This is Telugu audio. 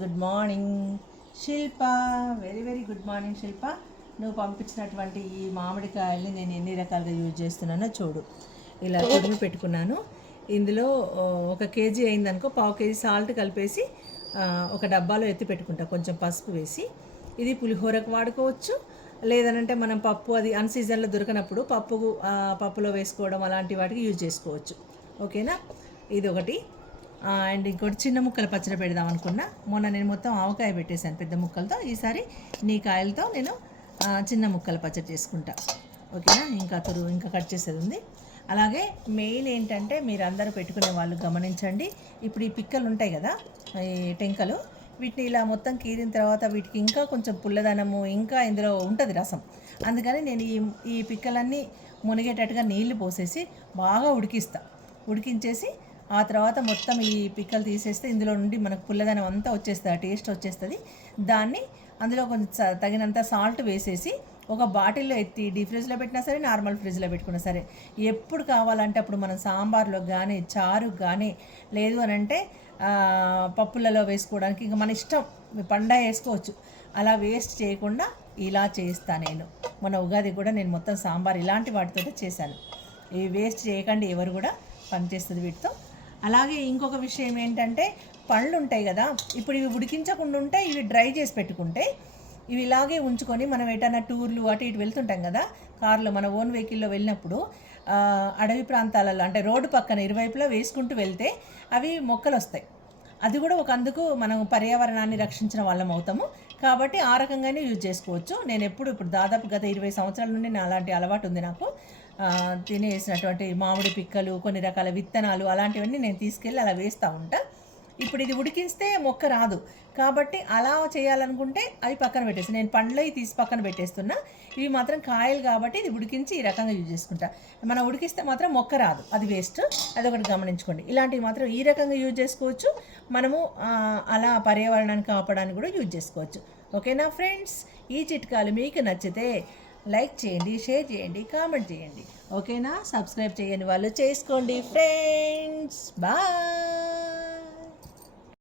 Good morning Shilpa very very good morning Shilpa నువ్వు పంపించినటువంటి ఈ మామిడికాయల్ని నేను ఎన్ని రకాలుగా యూజ్ చేస్తున్నానో చూడు. ఇలా తుడిమి పెట్టుకున్నాను. ఇందులో ఒక కేజీ అయిందనుకో పావు కేజీ సాల్ట్ కలిపేసి ఒక డబ్బాలో ఎత్తి పెట్టుకుంటా కొంచెం పసుపు వేసి. ఇది పులిహోరకు వాడుకోవచ్చు. లేదనంటే మనం పప్పు అది అన్ సీజన్లో దొరికినప్పుడు పప్పు పప్పులో వేసుకోవడం అలాంటి వాటికి యూజ్ చేసుకోవచ్చు. ఓకేనా? ఇది ఒకటి అండ్ ఇంకోటి చిన్న ముక్కలు పచ్చడి పెడదాం అనుకున్నా. మొన్న నేను మొత్తం ఆవకాయ పెట్టేశాను పెద్ద ముక్కలతో. ఈసారి నీ కాయలతో నేను చిన్న ముక్కలు పచ్చడి చేసుకుంటా. ఓకేనా? ఇంకా తురు ఇంకా కట్ చేసేది ఉంది. అలాగే మెయిన్ ఏంటంటే మీరు అందరూ పెట్టుకునే వాళ్ళు గమనించండి. ఇప్పుడు ఈ పిక్కలు ఉంటాయి కదా ఈ టెంకలు వీటిని ఇలా మొత్తం కీరిన తర్వాత వీటికి ఇంకా కొంచెం పుల్లదనము ఇంకా ఇందులో ఉంటుంది రసం. అందుకని నేను ఈ ఈ పిక్కలన్నీ మునిగేటట్టుగా నీళ్ళు పోసేసి బాగా ఉడికిస్తా. ఉడికించేసి ఆ తర్వాత మొత్తం ఈ పిక్కలు తీసేస్తే ఇందులో నుండి మనకు పుల్లదనం అంతా వచ్చేస్తుంది ఆ టేస్ట్ వచ్చేస్తుంది. దాన్ని అందులో కొంచెం తగినంత సాల్ట్ వేసేసి ఒక బాటిల్లో ఎత్తి డీ ఫ్రిడ్జ్లో పెట్టినా సరే నార్మల్ ఫ్రిడ్జ్లో పెట్టుకున్నా సరే ఎప్పుడు కావాలంటే అప్పుడు మనం సాంబార్లో కానీ చారు కానీ లేదు అని అంటే పప్పులలో వేసుకోవడానికి ఇంకా మన ఇష్టం పండ వేసుకోవచ్చు. అలా వేస్ట్ చేయకుండా ఇలా చేస్తా నేను. మన ఉగాది కూడా నేను మొత్తం సాంబార్ ఇలాంటి వాటితో చేశాను. ఇవి వేస్ట్ చేయకండి ఎవరు కూడా పనిచేస్తుంది వీటితో. అలాగే ఇంకొక విషయం ఏంటంటే పళ్ళు ఉంటాయి కదా ఇప్పుడు ఇవి ఉడికించకుండా ఉంటే ఇవి డ్రై చేసి పెట్టుకుంటే ఇవి ఇలాగే ఉంచుకొని మనం ఎటైనా టూర్లు అటు ఇటు వెళ్తుంటాం కదా కార్లో మన ఓన్ వెహికల్లో వెళ్ళినప్పుడు అడవి ప్రాంతాలలో అంటే రోడ్డు పక్కన ఇరువైపులా వేసుకుంటూ వెళ్తే అవి మొక్కలు వస్తాయి అది కూడా ఒక అందుకు మనం పర్యావరణాన్ని రక్షించిన వాళ్ళం అవుతాము. కాబట్టి ఆ రకంగానే యూజ్ చేసుకోవచ్చు. నేను ఎప్పుడు ఇప్పుడు దాదాపు గత ఇరవై సంవత్సరాల నుండి నా అలాంటి అలవాటు ఉంది నాకు. తినేసినటువంటి మామిడి పిక్కలు కొన్ని రకాల విత్తనాలు అలాంటివన్నీ నేను తీసుకెళ్ళి అలా వేస్తూ ఉంటా. ఇప్పుడు ఇది ఉడికిస్తే మొక్క రాదు. కాబట్టి అలా చేయాలనుకుంటే అవి పక్కన పెట్టేసి నేను పండ్లు తీసి పక్కన పెట్టేస్తున్నా. ఇవి మాత్రం కాయలు కాబట్టి ఇది ఉడికించి ఈ రకంగా యూజ్ చేసుకుంటా. మనం ఉడికిస్తే మాత్రం మొక్క రాదు. అది వేస్ట్. అదొకటి గమనించుకోండి. ఇలాంటివి మాత్రం ఈ రకంగా యూజ్ చేసుకోవచ్చు. మనము అలా పర్యావరణాన్ని కాపాడడానికి కూడా యూజ్ చేసుకోవచ్చు. ఓకేనా ఫ్రెండ్స్? ఈ చిట్కాలు మీకు నచ్చితే లైక్ చేయండి షేర్ చేయండి కామెంట్ చేయండి. ఓకేనా? సబ్స్క్రైబ్ చేయని వాళ్ళు చేసుకోండి ఫ్రెండ్స్. బాయ్.